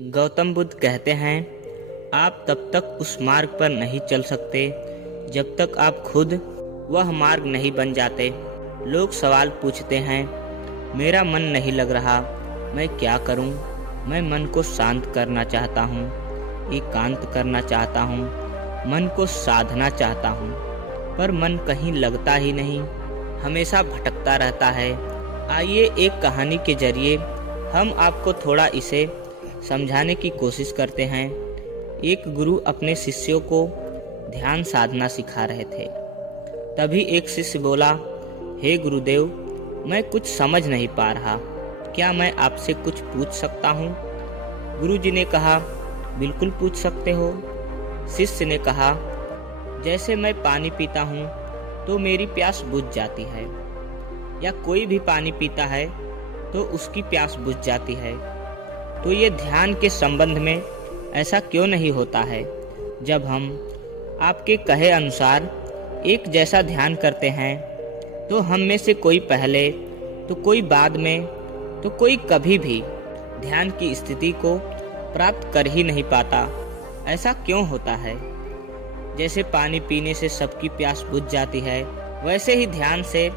गौतम बुद्ध कहते हैं, आप तब तक उस मार्ग पर नहीं चल सकते जब तक आप खुद वह मार्ग नहीं बन जाते। लोग सवाल पूछते हैं, मेरा मन नहीं लग रहा, मैं क्या करूं? मैं मन को शांत करना चाहता हूं, एकांत करना चाहता हूं, मन को साधना चाहता हूं, पर मन कहीं लगता ही नहीं, हमेशा भटकता रहता है। आइए एक कहानी के जरिए हम आपको थोड़ा इसे समझाने की कोशिश करते हैं। एक गुरु अपने शिष्यों को ध्यान साधना सिखा रहे थे। तभी एक शिष्य बोला, हे गुरुदेव, मैं कुछ समझ नहीं पा रहा, क्या मैं आपसे कुछ पूछ सकता हूँ? गुरुजी ने कहा, बिल्कुल पूछ सकते हो। शिष्य ने कहा, जैसे मैं पानी पीता हूँ तो मेरी प्यास बुझ जाती है, या कोई भी पानी पीता है तो उसकी प्यास बुझ जाती है, तो ये ध्यान के संबंध में ऐसा क्यों नहीं होता है? जब हम आपके कहे अनुसार एक जैसा ध्यान करते हैं तो हम में से कोई पहले तो कोई बाद में तो कोई कभी भी ध्यान की स्थिति को प्राप्त कर ही नहीं पाता। ऐसा क्यों होता है? जैसे पानी पीने से सबकी प्यास बुझ जाती है, वैसे ही ध्यान से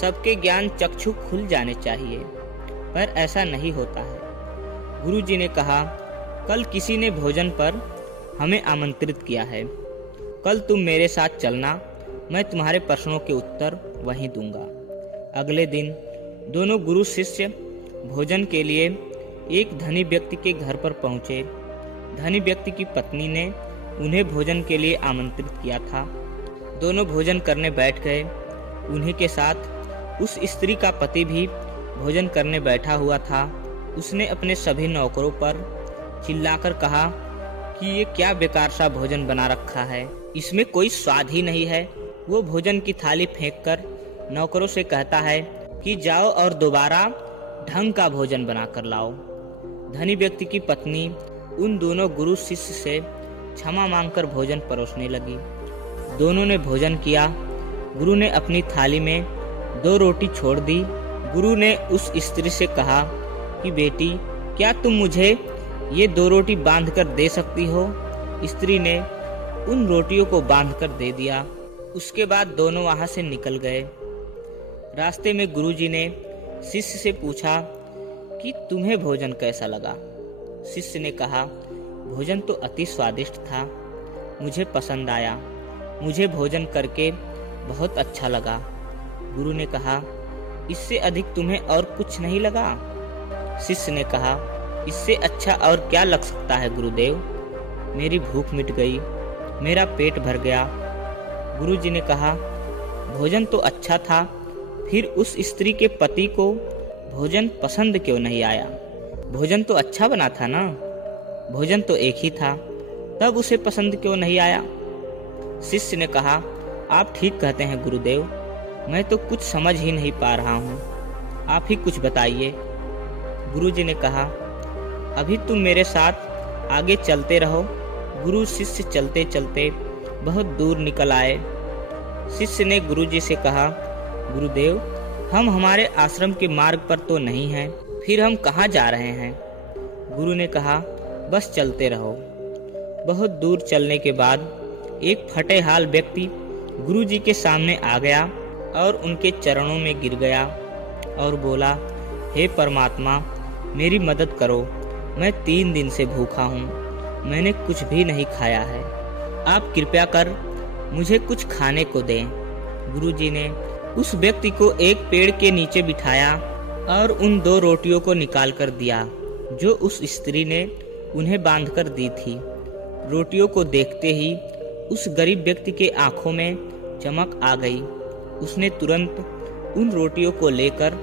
सबके ज्ञान चक्षु खुल जाने चाहिए, पर ऐसा नहीं होता है। गुरुजी ने कहा, कल किसी ने भोजन पर हमें आमंत्रित किया है, कल तुम मेरे साथ चलना, मैं तुम्हारे प्रश्नों के उत्तर वहीं दूंगा। अगले दिन दोनों गुरु शिष्य भोजन के लिए एक धनी व्यक्ति के घर पर पहुंचे। धनी व्यक्ति की पत्नी ने उन्हें भोजन के लिए आमंत्रित किया था। दोनों भोजन करने बैठ गए। उन्हीं के साथ उस स्त्री का पति भी भोजन करने बैठा हुआ था। उसने अपने सभी नौकरों पर चिल्लाकर कहा कि ये क्या बेकार सा भोजन बना रखा है, इसमें कोई स्वाद ही नहीं है। वो भोजन की थाली फेंककर नौकरों से कहता है कि जाओ और दोबारा ढंग का भोजन बनाकर लाओ। धनी व्यक्ति की पत्नी उन दोनों गुरु शिष्य से क्षमा मांगकर भोजन परोसने लगी। दोनों ने भोजन किया। गुरु ने अपनी थाली में 2 रोटी छोड़ दी। गुरु ने उस स्त्री से कहा कि बेटी, क्या तुम मुझे ये 2 रोटी बांध कर दे सकती हो? स्त्री ने उन रोटियों को बांध कर दे दिया। उसके बाद दोनों वहां से निकल गए। रास्ते में गुरुजी ने शिष्य से पूछा कि तुम्हें भोजन कैसा लगा? शिष्य ने कहा, भोजन तो अति स्वादिष्ट था, मुझे पसंद आया, मुझे भोजन करके बहुत अच्छा लगा। गुरु ने कहा, इससे अधिक तुम्हें और कुछ नहीं लगा? शिष्य ने कहा, इससे अच्छा और क्या लग सकता है गुरुदेव? मेरी भूख मिट गई, मेरा पेट भर गया। गुरुजी ने कहा, भोजन तो अच्छा था, फिर उस स्त्री के पति को भोजन पसंद क्यों नहीं आया? भोजन तो अच्छा बना था ना, भोजन तो एक ही था, तब उसे पसंद क्यों नहीं आया? शिष्य ने कहा, आप ठीक कहते हैं गुरुदेव, मैं तो कुछ समझ ही नहीं पा रहा हूँ, आप ही कुछ बताइए। गुरुजी ने कहा, अभी तुम मेरे साथ आगे चलते रहो। गुरु शिष्य चलते चलते बहुत दूर निकल आए। शिष्य ने गुरुजी से कहा, गुरुदेव, हम हमारे आश्रम के मार्ग पर तो नहीं हैं, फिर हम कहाँ जा रहे हैं? गुरु ने कहा, बस चलते रहो। बहुत दूर चलने के बाद एक फटे हाल व्यक्ति गुरुजी के सामने आ गया और उनके चरणों में गिर गया और बोला, हे परमात्मा, मेरी मदद करो, मैं 3 दिन से भूखा हूँ, मैंने कुछ भी नहीं खाया है, आप कृपया कर मुझे कुछ खाने को दें। गुरुजी ने उस व्यक्ति को एक पेड़ के नीचे बिठाया और उन 2 रोटियों को निकाल कर दिया जो उस स्त्री ने उन्हें बांध कर दी थी। रोटियों को देखते ही उस गरीब व्यक्ति के आंखों में चमक आ गई। उसने तुरंत उन रोटियों को लेकर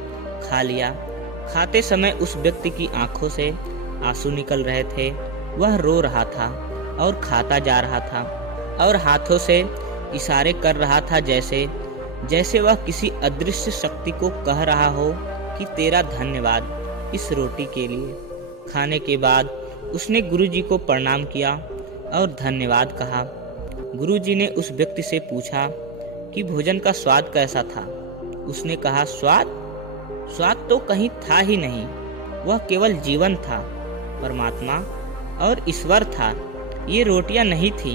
खा लिया। खाते समय उस व्यक्ति की आंखों से आंसू निकल रहे थे। वह रो रहा था और खाता जा रहा था और हाथों से इशारे कर रहा था, जैसे वह किसी अदृश्य शक्ति को कह रहा हो कि तेरा धन्यवाद इस रोटी के लिए। खाने के बाद उसने गुरुजी को प्रणाम किया और धन्यवाद कहा। गुरुजी ने उस व्यक्ति से पूछा कि भोजन का स्वाद कैसा था? उसने कहा, स्वाद तो कहीं था ही नहीं, वह केवल जीवन था। परमात्मा, और ईश्वर था, ये रोटियां नहीं थी,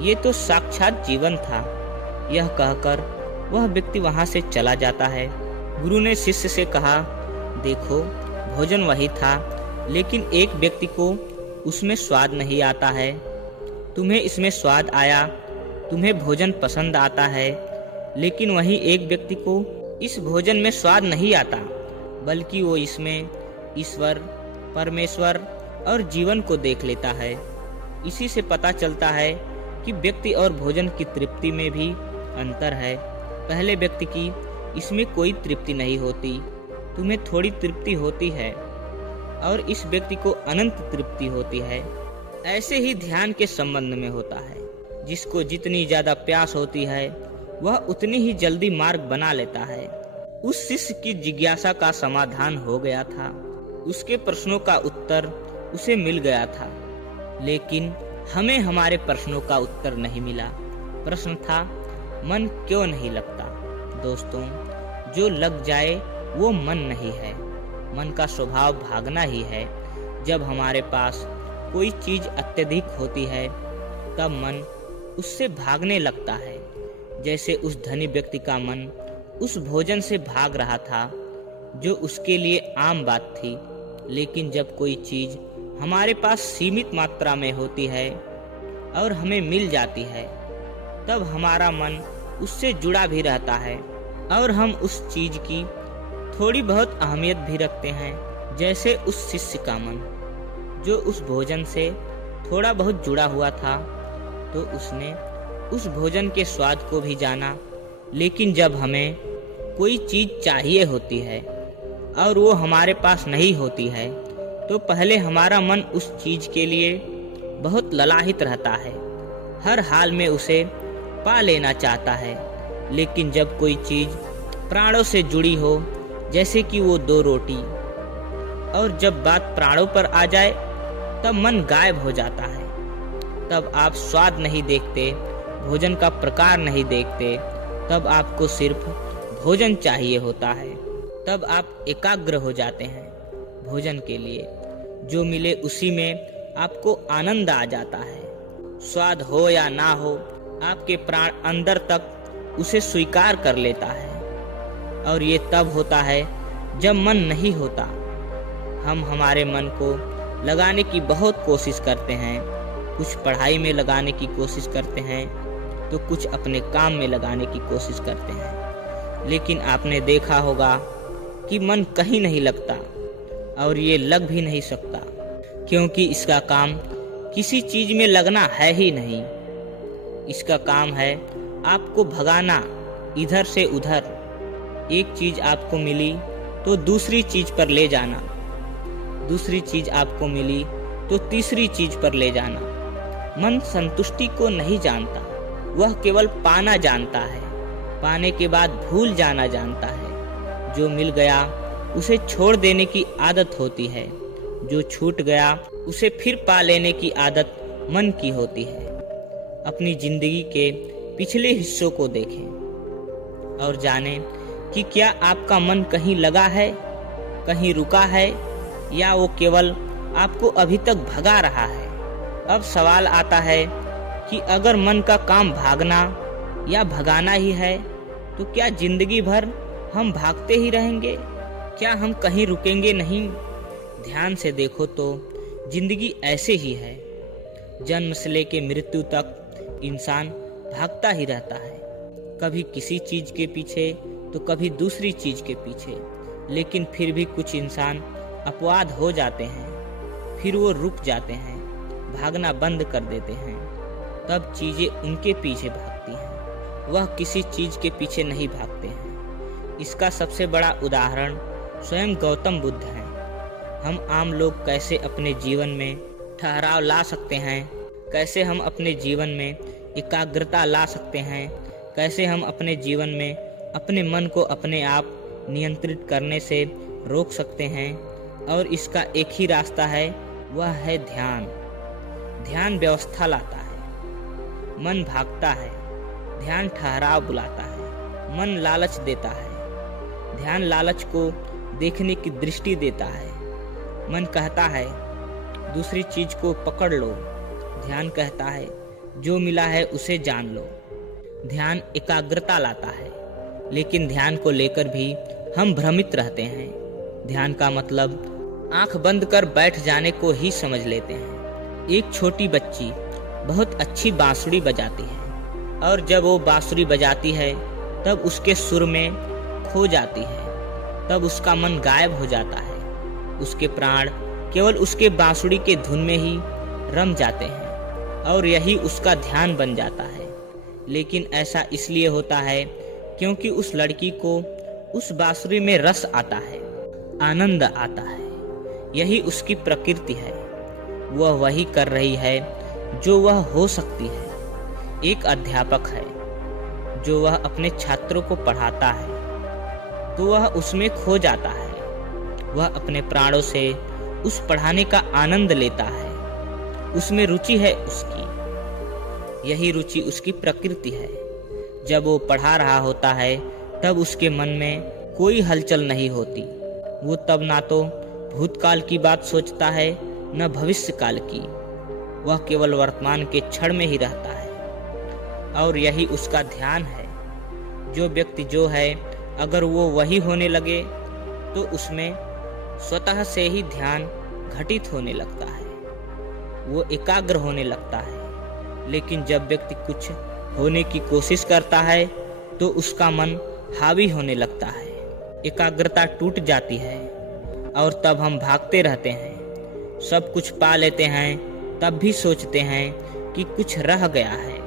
ये तो साक्षात जीवन था। यह कहकर वह व्यक्ति वहां से चला जाता है। गुरु ने शिष्य से कहा, देखो भोजन वही था, लेकिन एक व्यक्ति को उसमें स्वाद नहीं आता है। तुम्हें इसमें स्वाद आया, तुम्हें भोजन पसंद आता है, लेकिन वही एक व्यक्ति को इस भोजन में स्वाद नहीं आता, बल्कि वो इसमें ईश्वर, परमेश्वर और जीवन को देख लेता है। इसी से पता चलता है कि व्यक्ति और भोजन की तृप्ति में भी अंतर है। पहले व्यक्ति की इसमें कोई तृप्ति नहीं होती, तुम्हें थोड़ी तृप्ति होती है, और इस व्यक्ति को अनंत तृप्ति होती है। ऐसे ही ध्यान के संबंध में होता है। जिसको जितनी ज्यादा प्यास होती है वह उतनी ही जल्दी मार्ग बना लेता है। उस शिष्य की जिज्ञासा का समाधान हो गया था, उसके प्रश्नों का उत्तर उसे मिल गया था, लेकिन हमें हमारे प्रश्नों का उत्तर नहीं मिला। प्रश्न था, मन क्यों नहीं लगता? दोस्तों, जो लग जाए वो मन नहीं है। मन का स्वभाव भागना ही है। जब हमारे पास कोई चीज अत्यधिक होती है तब मन उससे भागने लगता है। जैसे उस धनी व्यक्ति का मन उस भोजन से भाग रहा था जो उसके लिए आम बात थी, लेकिन जब कोई चीज हमारे पास सीमित मात्रा में होती है और हमें मिल जाती है, तब हमारा मन उससे जुड़ा भी रहता है और हम उस चीज की थोड़ी बहुत अहमियत भी रखते हैं। जैसे उस शिष्य का मन जो उस भोजन से थोड़ा बहुत जुड़ा हुआ था, तो उसने उस भोजन के स्वाद को भी जाना। लेकिन जब हमें कोई चीज चाहिए होती है और वो हमारे पास नहीं होती है, तो पहले हमारा मन उस चीज के लिए बहुत ललाहित रहता है, हर हाल में उसे पा लेना चाहता है। लेकिन जब कोई चीज प्राणों से जुड़ी हो, जैसे कि वो 2 रोटी, और जब बात प्राणों पर आ जाए तब मन गायब हो जाता है। तब आप स्वाद नहीं देखते, भोजन का प्रकार नहीं देखते, तब आपको सिर्फ भोजन चाहिए होता है। तब आप एकाग्र हो जाते हैं भोजन के लिए। जो मिले उसी में आपको आनंद आ जाता है। स्वाद हो या ना हो, आपके प्राण अंदर तक उसे स्वीकार कर लेता है। और ये तब होता है जब मन नहीं होता। हम हमारे मन को लगाने की बहुत कोशिश करते हैं। कुछ पढ़ाई में लगाने की कोशिश करते हैं, तो कुछ अपने काम में लगाने की कोशिश करते हैं। लेकिन आपने देखा होगा कि मन कहीं नहीं लगता, और ये लग भी नहीं सकता, क्योंकि इसका काम किसी चीज में लगना है ही नहीं। इसका काम है आपको भगाना इधर से उधर। एक चीज आपको मिली तो दूसरी चीज पर ले जाना, दूसरी चीज आपको मिली तो तीसरी चीज पर ले जाना। मन संतुष्टि को नहीं जानता, वह केवल पाना जानता है। पाने के बाद भूल जाना जानता है। जो मिल गया उसे छोड़ देने की आदत होती है, जो छूट गया उसे फिर पा लेने की आदत मन की होती है। अपनी जिंदगी के पिछले हिस्सों को देखें और जानें कि क्या आपका मन कहीं लगा है, कहीं रुका है, या वो केवल आपको अभी तक भगा रहा है। अब सवाल आता है कि अगर मन का काम भागना या भगाना ही है, तो क्या जिंदगी भर हम भागते ही रहेंगे? क्या हम कहीं रुकेंगे नहीं? ध्यान से देखो तो जिंदगी ऐसे ही है। जन्म से लेके मृत्यु तक इंसान भागता ही रहता है, कभी किसी चीज के पीछे तो कभी दूसरी चीज के पीछे। लेकिन फिर भी कुछ इंसान अपवाद हो जाते हैं, फिर वो रुक जाते हैं, भागना बंद कर देते हैं। तब चीजें उनके पीछे भागती हैं, वह किसी चीज के पीछे नहीं भागते हैं। इसका सबसे बड़ा उदाहरण स्वयं गौतम बुद्ध हैं। हम आम लोग कैसे अपने जीवन में ठहराव ला सकते हैं, कैसे हम अपने जीवन में एकाग्रता ला सकते हैं, कैसे हम अपने जीवन में अपने मन को अपने आप नियंत्रित करने से रोक सकते हैं। और इसका एक ही रास्ता है, वह है ध्यान। ध्यान व्यवस्था लाता है। मन भागता है, ध्यान ठहराव बुलाता है। मन लालच देता है, ध्यान लालच को देखने की दृष्टि देता है। मन कहता है दूसरी चीज को पकड़ लो। ध्यान कहता है जो मिला है उसे जान लो। ध्यान एकाग्रता लाता है, लेकिन ध्यान को लेकर भी हम भ्रमित रहते हैं। ध्यान का मतलब आंख बंद कर बैठ जाने को ही समझ लेते हैं। एक छोटी बच्ची बहुत अच्छी बांसुरी बजाती है, और जब वो बांसुरी बजाती है तब उसके सुर में खो जाती है। तब उसका मन गायब हो जाता है। उसके प्राण केवल उसके बांसुरी के धुन में ही रम जाते हैं, और यही उसका ध्यान बन जाता है। लेकिन ऐसा इसलिए होता है क्योंकि उस लड़की को उस बांसुरी में रस आता है, आनंद आता है। यही उसकी प्रकृति है। वह वही कर रही है जो वह हो सकती है। एक अध्यापक है जो वह अपने छात्रों को पढ़ाता है तो वह उसमें खो जाता है। वह अपने प्राणों से उस पढ़ाने का आनंद लेता है। उसमें रुचि है उसकी। यही रुचि उसकी प्रकृति है। जब वो पढ़ा रहा होता है तब उसके मन में कोई हलचल नहीं होती। वो तब ना तो भूतकाल की बात सोचता है न भविष्य काल की। वह केवल वर्तमान के क्षण में ही रहता है, और यही उसका ध्यान है। जो व्यक्ति जो है, अगर वो वही होने लगे तो उसमें स्वतः से ही ध्यान घटित होने लगता है। वो एकाग्र होने लगता है। लेकिन जब व्यक्ति कुछ होने की कोशिश करता है तो उसका मन हावी होने लगता है। एकाग्रता टूट जाती है और तब हम भागते रहते हैं। सब कुछ पा लेते हैं, तब भी सोचते हैं कि कुछ रह गया है,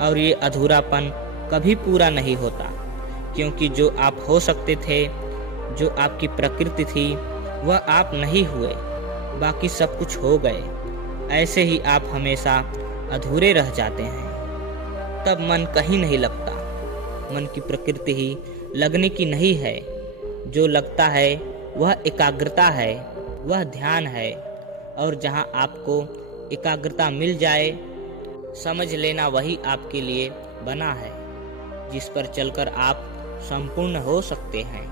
और ये अधूरापन कभी पूरा नहीं होता। क्योंकि जो आप हो सकते थे, जो आपकी प्रकृति थी, वह आप नहीं हुए। बाकी सब कुछ हो गए। ऐसे ही आप हमेशा अधूरे रह जाते हैं। तब मन कहीं नहीं लगता। मन की प्रकृति ही लगने की नहीं है। जो लगता है वह एकाग्रता है, वह ध्यान है। और जहाँ आपको एकाग्रता मिल जाए, समझ लेना वही आपके लिए बना है, जिस पर चलकर आप संपूर्ण हो सकते हैं।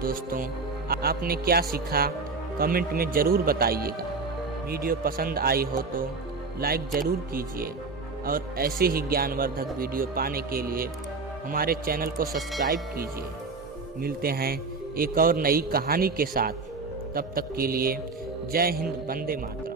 दोस्तों, आपने क्या सीखा कमेंट में ज़रूर बताइएगा। वीडियो पसंद आई हो तो लाइक ज़रूर कीजिए, और ऐसे ही ज्ञानवर्धक वीडियो पाने के लिए हमारे चैनल को सब्सक्राइब कीजिए। मिलते हैं एक और नई कहानी के साथ। तब तक के लिए जय हिंद, वंदे मातरम।